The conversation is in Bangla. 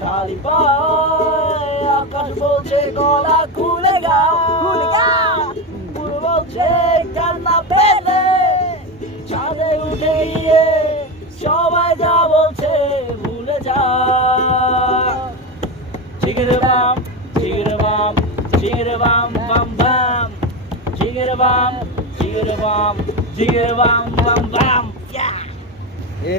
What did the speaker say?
খালি পায় আকাশ বলছে গলা খুলে গাও পুরো বলছে কান্না পেলে ছাদে উঠে গিয়ে সবাই যা বলছে ভুলে যা চিগির বাম চিগির বাম চিগির বাম বাম বাম চিগির বাম চিগির বাম চিগির বাম বাম বাম